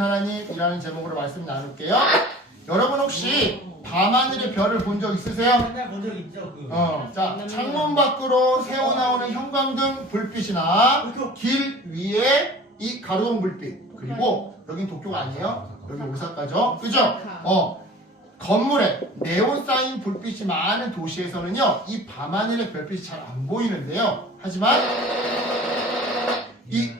하나님이라는 제목으로 말씀 나눌게요. 여러분 혹시 밤하늘의 별을 본 적 있으세요? 맨날 본 적 있죠. 자, 창문 밖으로 새어 나오는 형광등 불빛이나 길 위에 이 가로등 불빛, 그리고 여긴 도쿄가 아니에요. 여기 오사카죠. 그죠? 건물에 네온 사인 불빛이 많은 도시에서는요, 이 밤하늘의 별빛이 잘 안 보이는데요. 하지만 이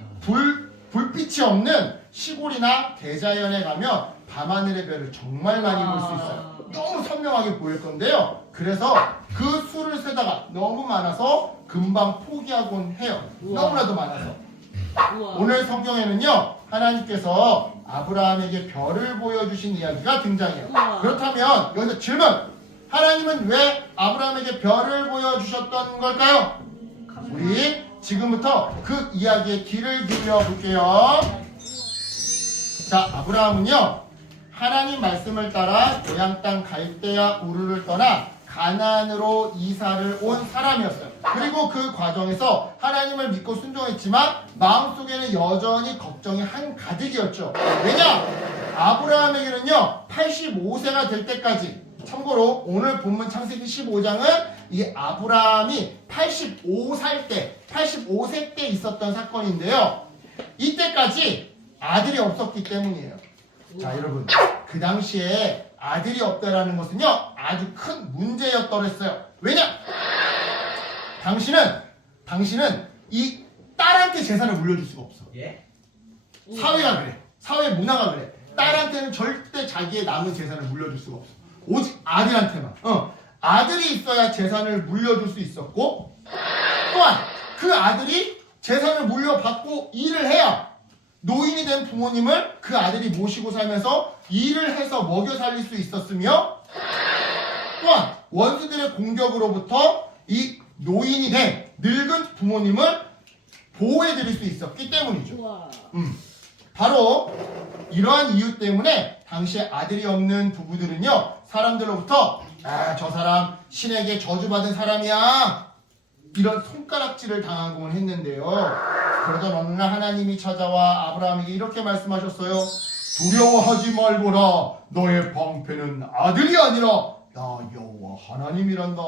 불빛이 없는 시골이나 대자연에 가면 밤하늘의 별을 정말 많이 볼 수 있어요. 너무 선명하게 보일 건데요. 그래서 그 수를 세다가 너무 많아서 금방 포기하곤 해요. 너무나도 많아서. 오늘 성경에는요, 하나님께서 아브라함에게 별을 보여주신 이야기가 등장해요. 그렇다면 여기서 질문! 하나님은 왜 아브라함에게 별을 보여주셨던 걸까요? 우리 지금부터 그 이야기의 귀를 기울여 볼게요. 자, 아브라함은요, 하나님 말씀을 따라 고향 땅 갈대아 우르를 떠나 가나안으로 이사를 온 사람이었어요. 그리고 그 과정에서 하나님을 믿고 순종했지만 마음속에는 여전히 걱정이 한가득이었죠. 왜냐? 아브라함에게는요, 85세가 될 때까지, 참고로 오늘 본문 창세기 15장은 이 아브라함이 85세 때 있었던 사건인데요. 이때까지 아들이 없었기 때문이에요. 자, 여러분, 그 당시에 아들이 없다라는 것은요, 아주 큰 문제였더랬어요. 왜냐? 당신은 이 딸한테 재산을 물려줄 수가 없어. 예? 사회가 그래. 사회 문화가 그래. 딸한테는 절대 자기의 남은 재산을 물려줄 수가 없어. 오직 아들한테만. 아들이 있어야 재산을 물려줄 수 있었고, 또한 그 아들이 재산을 물려받고 일을 해야 노인이 된 부모님을 그 아들이 모시고 살면서 일을 해서 먹여 살릴 수 있었으며, 또한 원수들의 공격으로부터 이 노인이 된 늙은 부모님을 보호해 드릴 수 있었기 때문이죠. 바로 이러한 이유 때문에 당시에 아들이 없는 부부들은요, 사람들로부터 저 사람 신에게 저주받은 사람이야, 이런 손가락질을 당하곤 했는데요. 그러던 어느 날 하나님이 찾아와 아브라함에게 이렇게 말씀하셨어요. 두려워하지 말거라. 너의 방패는 아들이 아니라 나 여호와 하나님이란다.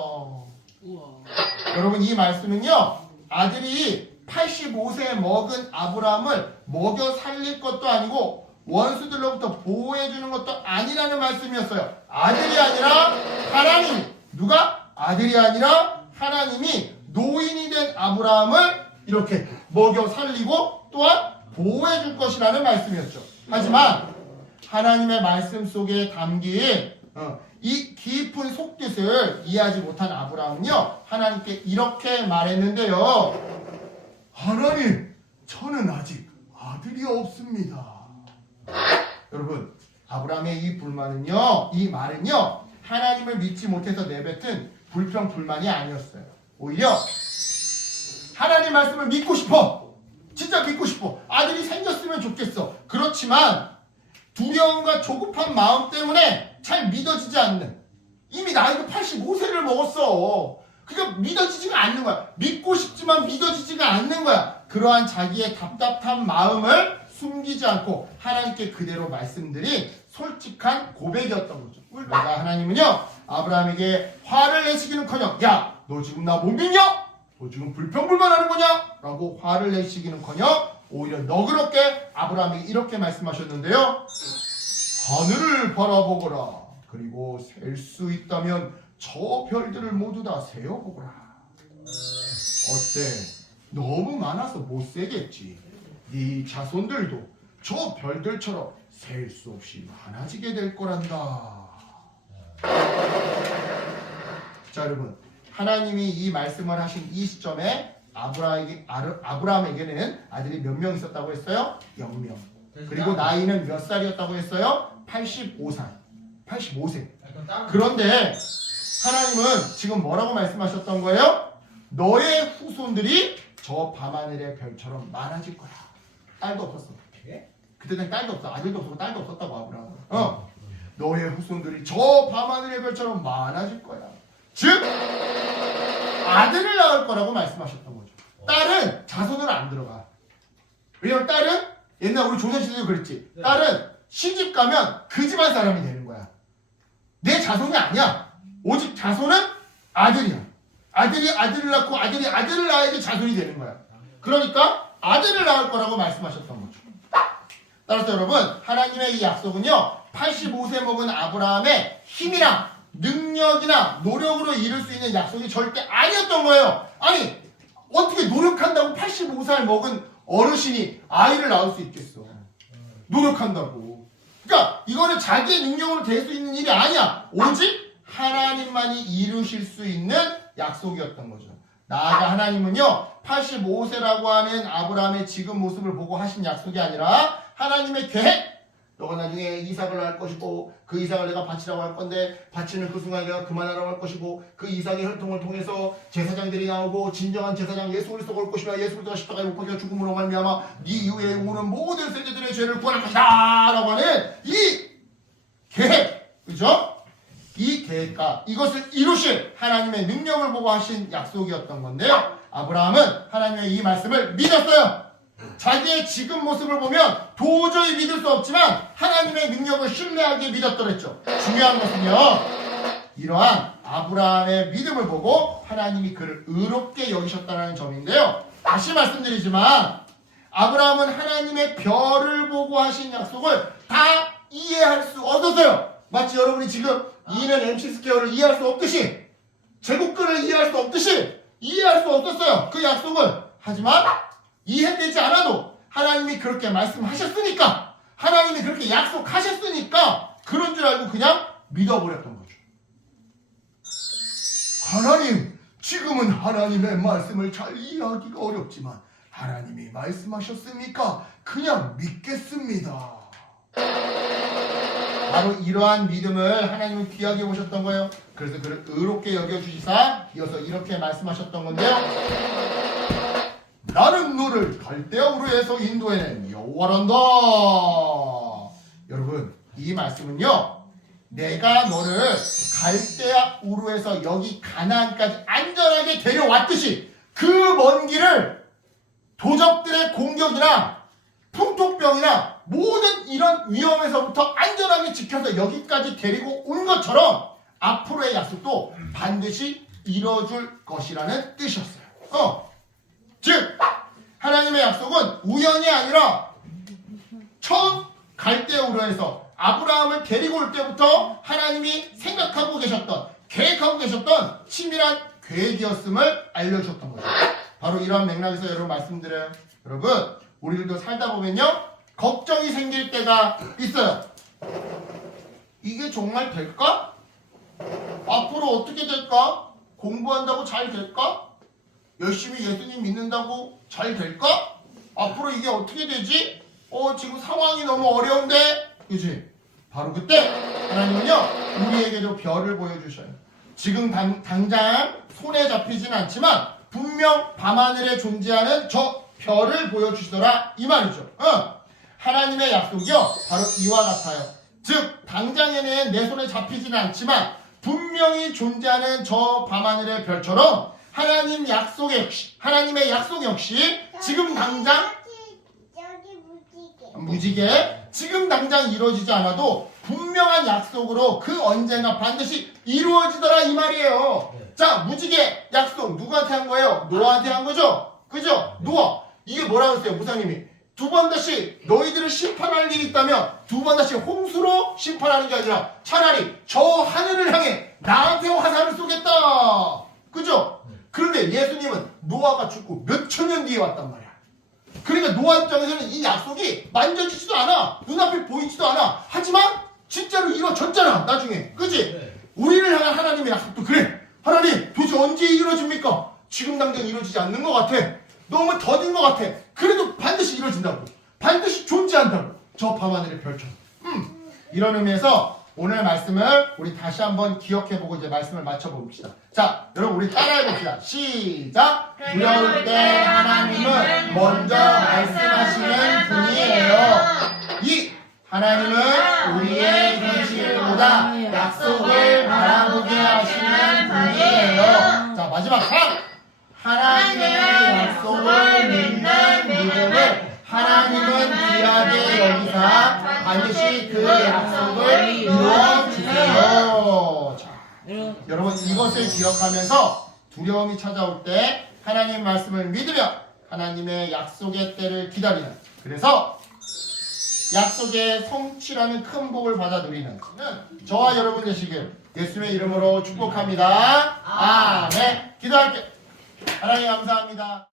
여러분, 이 말씀은요, 아들이 85세에 먹은 아브라함을 먹여 살릴 것도 아니고 원수들로부터 보호해주는 것도 아니라는 말씀이었어요. 아들이 아니라 하나님, 누가? 아들이 아니라 하나님이 노인이 된 아브라함을 이렇게 먹여 살리고 또한 보호해 줄 것이라는 말씀이었죠. 하지만 하나님의 말씀 속에 담긴 이 깊은 속뜻을 이해하지 못한 아브라함은요, 하나님께 이렇게 말했는데요. 하나님, 저는 아직 아들이 없습니다. 여러분, 아브라함의 이 말은요, 하나님을 믿지 못해서 내뱉은 불평불만이 아니었어요. 오히려 하나님 말씀을 믿고 싶어. 진짜 믿고 싶어. 아들이 생겼으면 좋겠어. 그렇지만 두려움과 조급한 마음 때문에 잘 믿어지지 않는, 이미 나이도 85세를 먹었어. 그러니까 믿어지지가 않는 거야. 믿고 싶지만 믿어지지가 않는 거야. 그러한 자기의 답답한 마음을 숨기지 않고 하나님께 그대로 말씀드린 솔직한 고백이었던 거죠. 그러자 하나님은요, 아브라함에게 화를 내시기는커녕, 야, 너 지금 나 못 믿냐? 너 지금 불평불만하는 거냐? 라고 화를 내시기는커녕 오히려 너그럽게 아브라함에게 이렇게 말씀하셨는데요. 하늘을 바라보거라. 그리고 셀 수 있다면 저 별들을 모두 다 세어보거라. 어때? 너무 많아서 못 세겠지. 네 자손들도 저 별들처럼 셀 수 없이 많아지게 될 거란다. 자, 여러분, 하나님이 이 말씀을 하신 이 시점에 아브라함에게는 아들이 몇 명 있었다고 했어요? 0명. 그리고 나이는 몇 살이었다고 했어요? 85세. 그런데 하나님은 지금 뭐라고 말씀하셨던 거예요? 너의 후손들이 저 밤하늘의 별처럼 많아질 거야. 딸도 없었어. 그때는 딸도 없어. 아들도 없고 딸도 없었다고 아브라함은. 너의 후손들이 저 밤하늘의 별처럼 많아질 거야. 즉 아들을 낳을 거라고 말씀하셨던 거죠. 딸은 자손으로 안 들어가. 왜냐면 딸은 옛날 우리 조선시대도 그랬지. 딸은 시집 가면 그 집안 사람이 되는 거야. 내 자손이 아니야. 오직 자손은 아들이야. 아들이 아들을 낳고 아들이 아들을 낳아야지 자손이 되는 거야. 그러니까 아들을 낳을 거라고 말씀하셨던 거죠. 따라서 여러분, 하나님의 이 약속은요, 85세 먹은 아브라함의 힘이나 능력이나 노력으로 이룰 수 있는 약속이 절대 아니었던 거예요. 아니, 어떻게 노력한다고 85살 먹은 어르신이 아이를 낳을 수 있겠어? 노력한다고. 그러니까 이거는 자기의 능력으로 될 수 있는 일이 아니야. 오직 하나님만이 이루실 수 있는 약속이었던 거죠. 나아가 하나님은요, 85세라고 하는 아브라함의 지금 모습을 보고 하신 약속이 아니라 하나님의 계획, 너가 나중에 이삭을 낳을 것이고 그 이삭을 내가 바치라고 할 건데 바치는 그 순간 내가 그만하라고 할 것이고 그 이삭의 혈통을 통해서 제사장들이 나오고 진정한 제사장 예수 그리스도가 올 것이며 예수 그리스도가 십자가에 못 박혀 죽음으로 말미암아 네 이후에 오는 모든 세대들의 죄를 구원할 것이다 라고 하는 이 계획, 그죠? 이 계획과 이것을 이루실 하나님의 능력을 보고 하신 약속이었던 건데요, 아브라함은 하나님의 이 말씀을 믿었어요. 자기의 지금 모습을 보면 도저히 믿을 수 없지만 하나님의 능력을 신뢰하게 믿었더랬죠. 중요한 것은요, 이러한 아브라함의 믿음을 보고 하나님이 그를 의롭게 여기셨다는 점인데요, 다시 말씀드리지만 아브라함은 하나님의 별을 보고 하신 약속을 다 이해할 수 없었어요. 마치 여러분이 지금 2는 MC 스퀘어를 이해할 수 없듯이, 제곱근을 이해할 수 없듯이 이해할 수 없었어요, 그 약속을. 하지만 이해되지 않아도 하나님이 그렇게 말씀하셨으니까, 하나님이 그렇게 약속하셨으니까 그런 줄 알고 그냥 믿어버렸던 거죠. 하나님, 지금은 하나님의 말씀을 잘 이해하기가 어렵지만 하나님이 말씀하셨으니까 그냥 믿겠습니다. 바로 이러한 믿음을 하나님은 귀하게 보셨던 거예요. 그래서 그를 의롭게 여겨주시사 이어서 이렇게 말씀하셨던 건데요, 나는 너를 갈대아 우르에서 인도해낸 여호와란다. 여러분, 이 말씀은요, 내가 너를 갈대아 우르에서 여기 가나안까지 안전하게 데려왔듯이 그 먼 길을 도적들의 공격이나 풍토병이나 모든 이런 위험에서부터 안전하게 지켜서 여기까지 데리고 온 것처럼 앞으로의 약속도 반드시 이뤄줄 것이라는 뜻이었어요. 즉, 하나님의 약속은 우연이 아니라 처음 갈대아 우르에서 아브라함을 데리고 올 때부터 하나님이 생각하고 계셨던, 계획하고 계셨던 치밀한 계획이었음을 알려주셨던 거죠. 바로 이런 맥락에서 여러분 말씀드려요. 여러분, 우리들도 살다 보면요, 걱정이 생길 때가 있어요. 이게 정말 될까? 앞으로 어떻게 될까? 공부한다고 잘 될까? 열심히 예수님 믿는다고 잘 될까? 앞으로 이게 어떻게 되지? 지금 상황이 너무 어려운데? 그치? 바로 그때 하나님은요, 우리에게도 별을 보여주셔요. 지금 당장 손에 잡히진 않지만 분명 밤하늘에 존재하는 저 별을 보여주시더라, 이 말이죠. 하나님의 약속이요, 바로 이와 같아요. 즉, 당장에는 내 손에 잡히지는 않지만 분명히 존재하는 저 밤하늘의 별처럼 하나님의 약속 역시 지금 당장 무지개 지금 당장 이루어지지 않아도 분명한 약속으로 그 언젠가 반드시 이루어지더라, 이 말이에요. 자, 무지개 약속 누구한테 한 거예요? 노아한테 한 거죠? 그죠? 노아. 이게 뭐라고 했어요, 무사님이? 두 번 다시 너희들을 심판할 일이 있다면 두 번 다시 홍수로 심판하는 게 아니라 차라리 저 하늘을 향해 나한테 화살을 쏘겠다. 그죠? 그런데 예수님은 노아가 죽고 몇천 년 뒤에 왔단 말이야. 그러니까 노아 입장에서는 이 약속이 만져지지도 않아, 눈앞에 보이지도 않아. 하지만 진짜로 이루어졌잖아, 나중에. 그지? 네. 우리를 향한 하나님의 약속도 그래. 하나님, 도대체 언제 이루어집니까? 지금 당장 이루어지지 않는 것 같아. 너무 더딘 것 같아. 그래도 반드시 이루어진다고. 반드시 존재한다고. 저 밤하늘의 별처럼. 이런 의미에서 오늘 말씀을 우리 다시 한번 기억해보고 이제 말씀을 맞춰봅시다. 자, 여러분 우리 따라해봅시다. 시작! 두려울 때 하나님은 먼저 말씀하시는 분이에요. 이 하나님은 우리의 현실보다 약속을 바라보게 하시는 분이에요. 자, 마지막 3! 하나님의 약속을 믿는 믿음을 하나님은 귀하게 열기사 반드시 그 약속을 이루어 주세요. 자, 여러분 이것을 기억하면서 두려움이 찾아올 때 하나님 말씀을 믿으며 하나님의 약속의 때를 기다리는, 그래서 약속의 성취라는 큰 복을 받아 누리는 저와 여러분 되시길 예수님의 이름으로 축복합니다. 아멘. 기도할게요. 하나님 감사합니다.